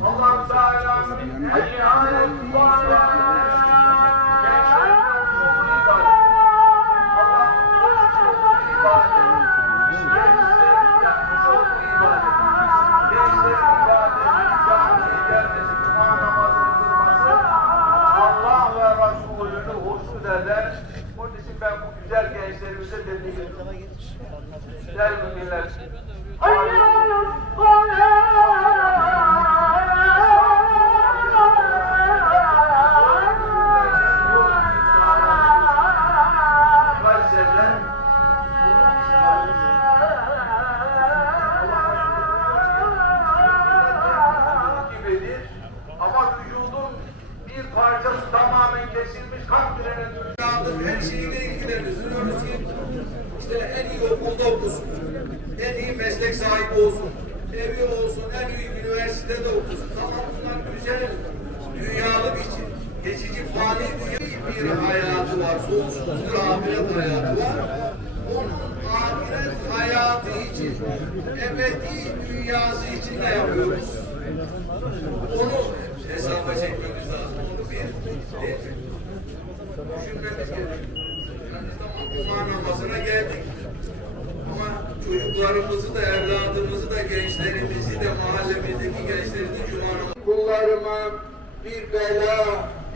Allah Teala hayy alel Allah ve Resulü'nü hursuz eder. Onun için ben bu güzel gençlerimize ediyorum. Güzel müminler. Kayseri'den okusun, en iyi meslek sahibi olsun, evi olsun, en iyi üniversitede okusun. Tamam bunlar güzel dünyalık için. Geçici fani dünya bir hayatı var. Sonsuz bir ahiret hayatı var. Onun ahiret hayatı için, ebedi dünyası için ne yapıyoruz? Onu hesaba çekmemiz lazım. Onu bir düşünmemiz gerekiyor. Yani tamam cuma namazına geldik. Ama çocuklarımızı da, evladımızı da, gençlerimizi de, mahallemizdeki gençlerimizi cuma. Kullarıma bir bela,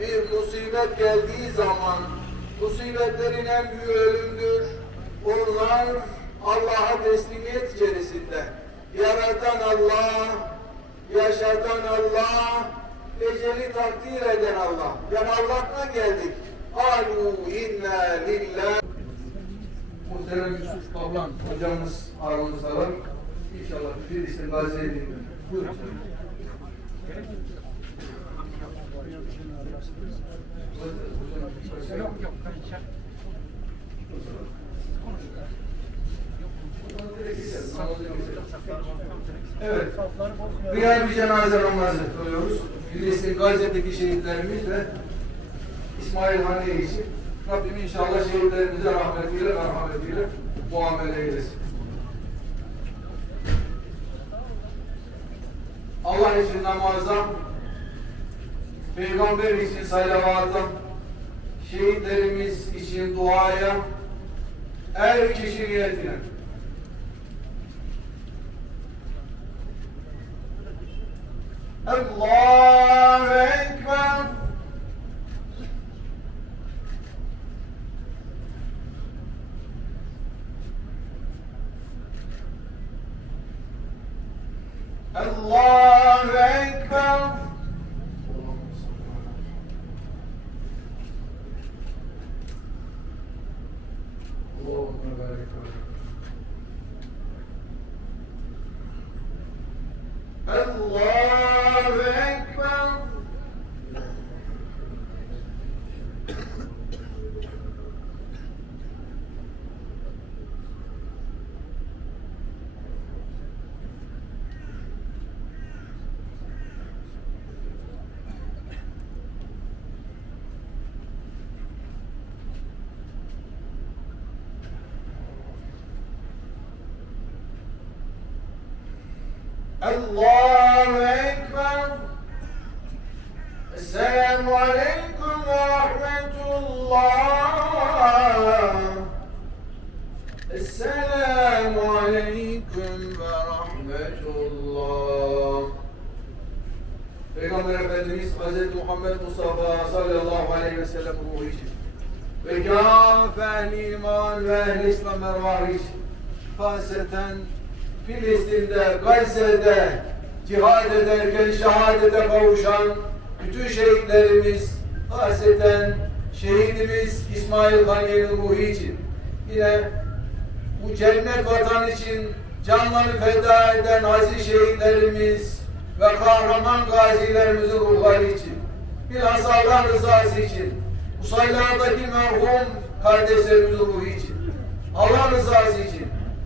bir musibet geldiği zaman musibetlerin en büyüğü ölümdür. Onlar Allah'a teslimiyet içerisinde. Yaratan Allah, yaşatan Allah, eceli takdir eden Allah. Yani Allah'tan geldik. Alu inna lillah. Muhterem Yusuf Bablan hocamız aramızda var. İnşallah Filistin Gazze'ye Buyurun. Evet. Kıyar bir cenaze namazı kılıyoruz. Filistin Gazze'deki şehitlerimiz ve İsmail Haniye için Rabbim inşallah şehitlerimize rahmetiyle, merhametiyle muamele eylesin. Allah için namaza, Peygamber için salavata, şehitlerimiz için duaya, her kişi niyetine. Allahu Ekber. Allahu Ekber. Ve الله أكبر السلام عليكم ورحمة الله السلام عليكم ورحمة الله Peygamber Efendimiz Hz. Muhammed Mustafa sallallahu aleyhi ve sellem ruhu için ve kâfe ehli iman ve ehli İslam ervahı için hasreten Filistin'de, Gazze'de cihad ederken şehadete kavuşan bütün şehitlerimiz hasreten şehidimiz İsmail Haniye'nin ruhu için yine bu cennet vatan için canlarını feda eden aziz şehitlerimiz ve kahraman gazilerimizin ruhları için bilhassa Allah rızası için musaylardaki merhum kardeşlerimizin ruhu için Allah rızası için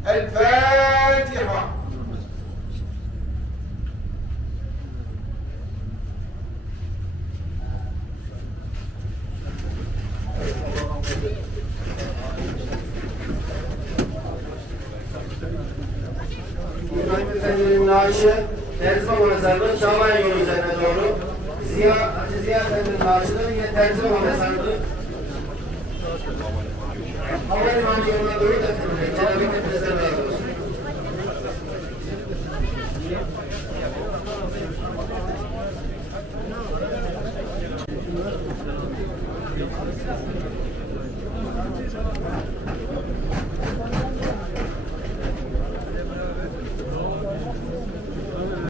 İbrahim Efendi'nin naaşı Terzibaba mezarlığı Çağlayan yolu üzerine doğru. Ziya, Hacı Ziya Efendi'nin maaşıdır. Yine Terzibaba mezarlığı. Havalimanı yoluna doğru götürülecek. Cenab-ı Hak hepinizden razı olsun.